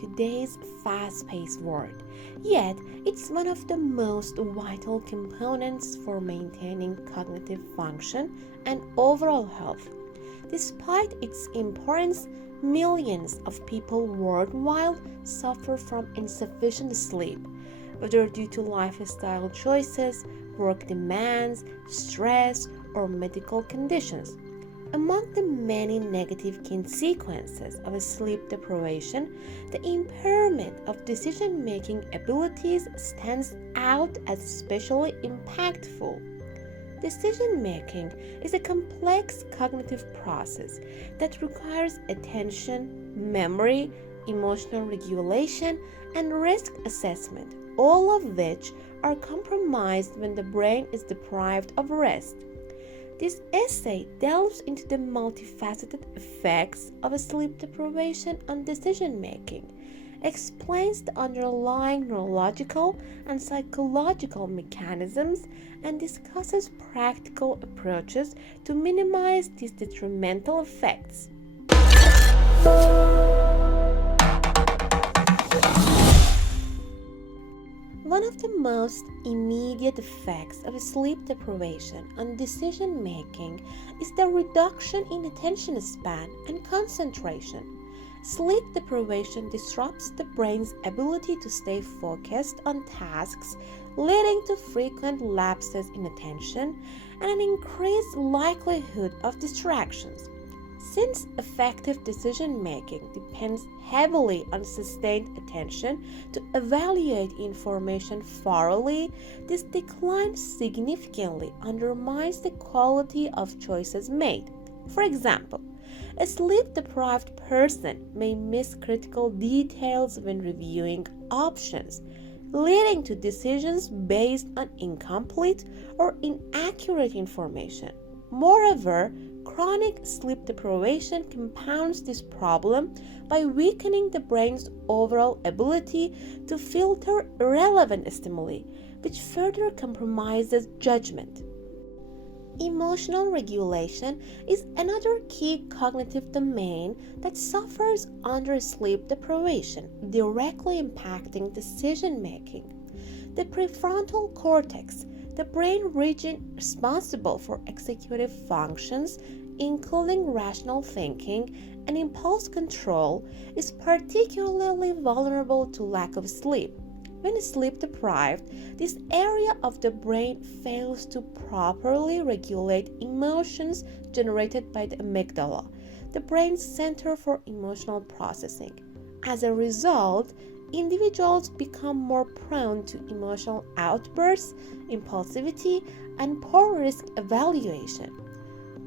today's fast-paced world, yet it's one of the most vital components for maintaining cognitive function and overall health. Despite its importance, millions of people worldwide suffer from insufficient sleep, whether due to lifestyle choices, work demands, stress, or medical conditions. Among the many negative consequences of sleep deprivation, the impairment of decision-making abilities stands out as especially impactful. Decision-making is a complex cognitive process that requires attention, memory, emotional regulation, and risk assessment, all of which are compromised when the brain is deprived of rest. This essay delves into the multifaceted effects of sleep deprivation on decision-making, explains the underlying neurological and psychological mechanisms, and discusses practical approaches to minimize these detrimental effects. One of the most immediate effects of sleep deprivation on decision making is the reduction in attention span and concentration. Sleep deprivation disrupts the brain's ability to stay focused on tasks, leading to frequent lapses in attention and an increased likelihood of distractions. Since effective decision-making depends heavily on sustained attention to evaluate information thoroughly, this decline significantly undermines the quality of choices made. For example, a sleep-deprived person may miss critical details when reviewing options, leading to decisions based on incomplete or inaccurate information. Moreover, chronic sleep deprivation compounds this problem by weakening the brain's overall ability to filter irrelevant stimuli, which further compromises judgment. Emotional regulation is another key cognitive domain that suffers under sleep deprivation, directly impacting decision making. The prefrontal cortex, the brain region responsible for executive functions, including rational thinking and impulse control, is particularly vulnerable to lack of sleep. When sleep deprived, this area of the brain fails to properly regulate emotions generated by the amygdala, the brain's center for emotional processing. As a result, individuals become more prone to emotional outbursts, impulsivity, and poor risk evaluation.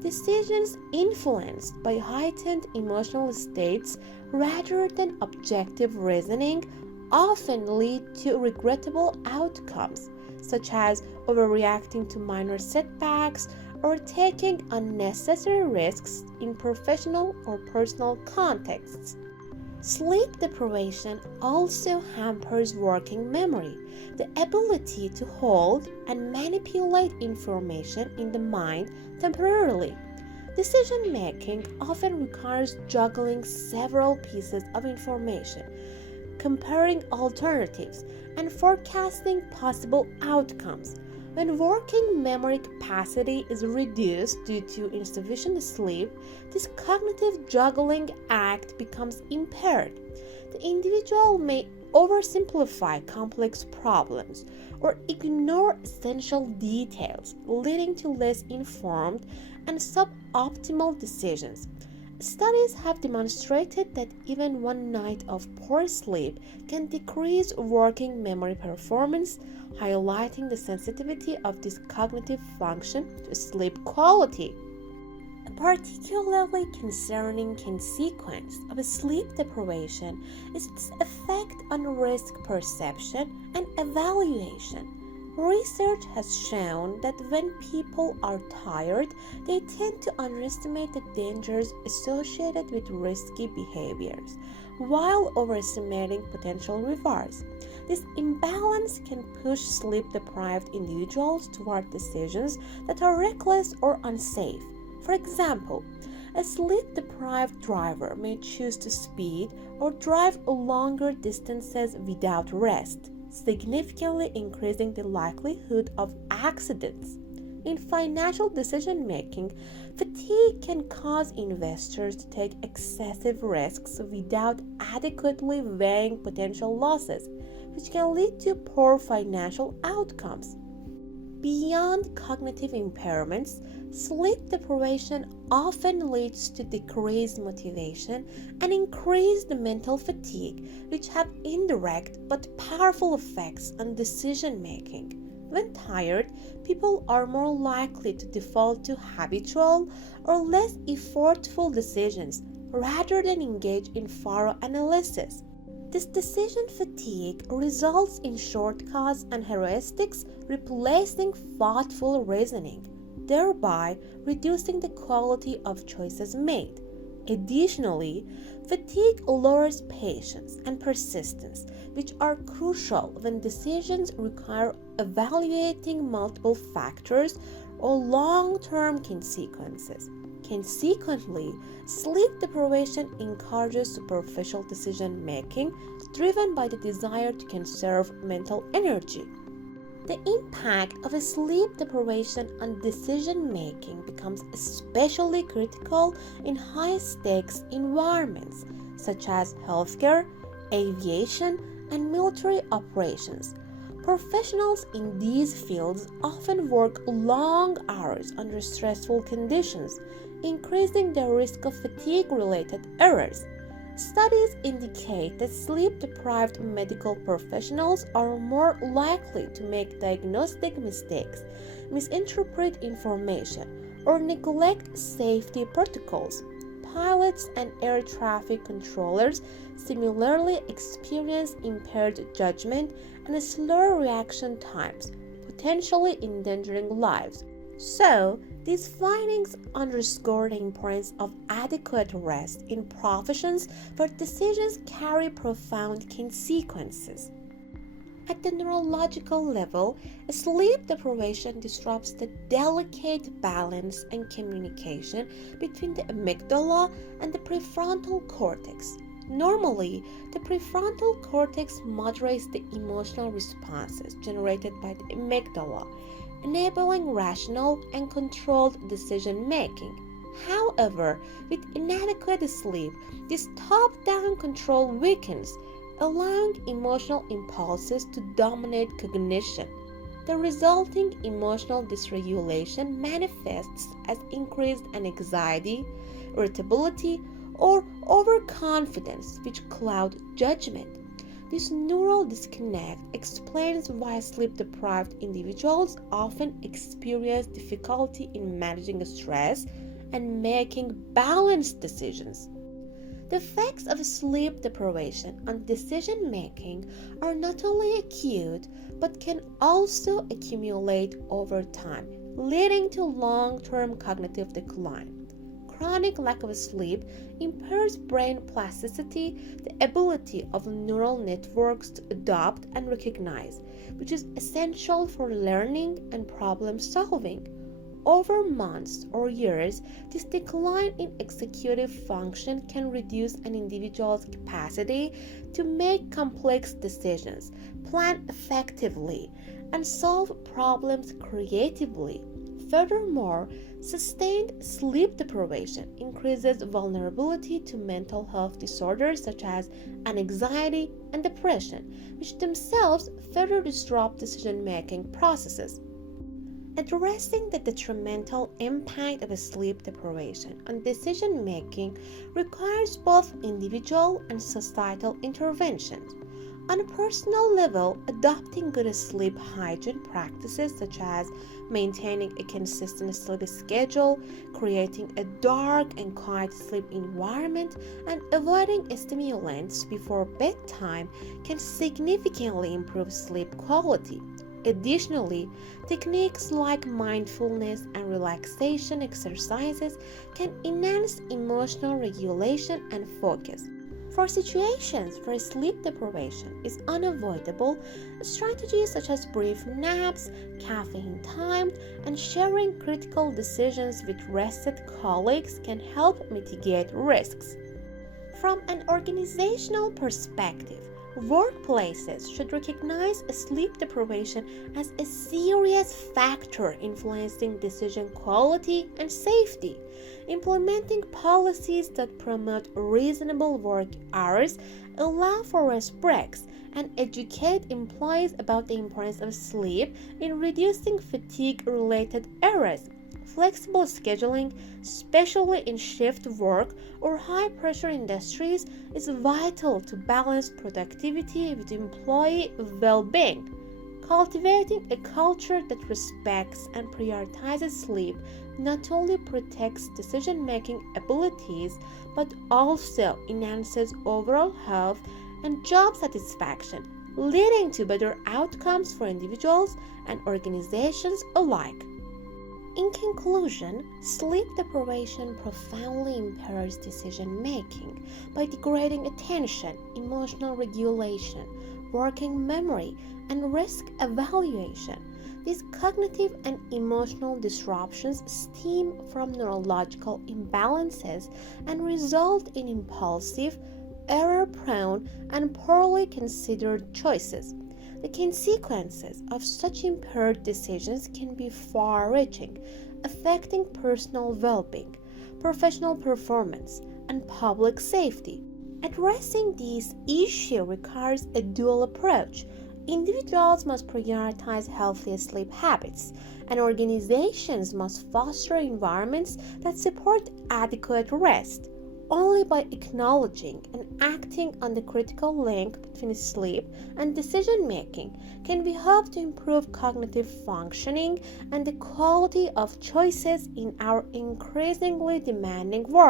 Decisions influenced by heightened emotional states rather than objective reasoning often lead to regrettable outcomes, such as overreacting to minor setbacks or taking unnecessary risks in professional or personal contexts. Sleep deprivation also hampers working memory, the ability to hold and manipulate information in the mind temporarily. Decision making often requires juggling several pieces of information, comparing alternatives, and forecasting possible outcomes. When working memory capacity is reduced due to insufficient sleep, this cognitive juggling act becomes impaired. The individual may oversimplify complex problems or ignore essential details, leading to less informed and suboptimal decisions. Studies have demonstrated that even one night of poor sleep can decrease working memory performance, highlighting the sensitivity of this cognitive function to sleep quality. A particularly concerning consequence of sleep deprivation is its effect on risk perception and evaluation. Research has shown that when people are tired, they tend to underestimate the dangers associated with risky behaviors, while overestimating potential rewards. This imbalance can push sleep-deprived individuals toward decisions that are reckless or unsafe. For example, a sleep-deprived driver may choose to speed or drive longer distances without rest, significantly increasing the likelihood of accidents. In financial decision making, fatigue can cause investors to take excessive risks without adequately weighing potential losses, which can lead to poor financial outcomes. Beyond cognitive impairments, sleep deprivation often leads to decreased motivation and increased mental fatigue, which have indirect but powerful effects on decision making. When tired, people are more likely to default to habitual or less effortful decisions rather than engage in thorough analysis. This decision fatigue results in shortcuts and heuristics replacing thoughtful reasoning, thereby reducing the quality of choices made. Additionally, fatigue lowers patience and persistence, which are crucial when decisions require evaluating multiple factors or long-term consequences. Consequently, sleep deprivation encourages superficial decision making driven by the desire to conserve mental energy. The impact of a sleep deprivation on decision making becomes especially critical in high stakes environments such as healthcare, aviation, and military operations. Professionals in these fields often work long hours under stressful conditions, increasing the risk of fatigue-related errors. Studies indicate that sleep-deprived medical professionals are more likely to make diagnostic mistakes, misinterpret information, or neglect safety protocols. Pilots and air traffic controllers similarly experience impaired judgment and slower reaction times, potentially endangering lives. So, these findings underscore the importance of adequate rest in professions where decisions carry profound consequences. At the neurological level, sleep deprivation disrupts the delicate balance and communication between the amygdala and the prefrontal cortex. Normally, the prefrontal cortex moderates the emotional responses generated by the amygdala, enabling rational and controlled decision making. However, with inadequate sleep, this top-down control weakens, allowing emotional impulses to dominate cognition. The resulting emotional dysregulation manifests as increased anxiety, irritability, or overconfidence, which cloud judgment. This neural disconnect explains why sleep-deprived individuals often experience difficulty in managing stress and making balanced decisions. The effects of sleep deprivation on decision making are not only acute but can also accumulate over time, leading to long-term cognitive decline. Chronic lack of sleep impairs brain plasticity, the ability of neural networks to adopt and recognize, which is essential for learning and problem solving. Over months or years, this decline in executive function can reduce an individual's capacity to make complex decisions, plan effectively, and solve problems creatively. Furthermore, sustained sleep deprivation increases vulnerability to mental health disorders such as anxiety and depression, which themselves further disrupt decision-making processes. Addressing the detrimental impact of sleep deprivation on decision making requires both individual and societal interventions. On a personal level, adopting good sleep hygiene practices such as maintaining a consistent sleep schedule, creating a dark and quiet sleep environment, and avoiding stimulants before bedtime can significantly improve sleep quality. Additionally, techniques like mindfulness and relaxation exercises can enhance emotional regulation and focus. For situations where sleep deprivation is unavoidable, strategies such as brief naps, caffeine time, and sharing critical decisions with rested colleagues can help mitigate risks. From an organizational perspective, workplaces should recognize sleep deprivation as a serious factor influencing decision quality and safety. Implementing policies that promote reasonable work hours, allow for rest breaks, and educate employees about the importance of sleep in reducing fatigue-related errors. Flexible scheduling, especially in shift work or high-pressure industries, is vital to balance productivity with employee well-being. Cultivating a culture that respects and prioritizes sleep not only protects decision-making abilities but also enhances overall health and job satisfaction, leading to better outcomes for individuals and organizations alike. In conclusion, sleep deprivation profoundly impairs decision making by degrading attention, emotional regulation, working memory, and risk evaluation. These cognitive and emotional disruptions stem from neurological imbalances and result in impulsive, error-prone, and poorly considered choices. The consequences of such impaired decisions can be far-reaching, affecting personal well-being, professional performance, and public safety. Addressing these issues requires a dual approach. Individuals must prioritize healthy sleep habits, and organizations must foster environments that support adequate rest. Only by acknowledging and acting on the critical link between sleep and decision making can we hope to improve cognitive functioning and the quality of choices in our increasingly demanding world.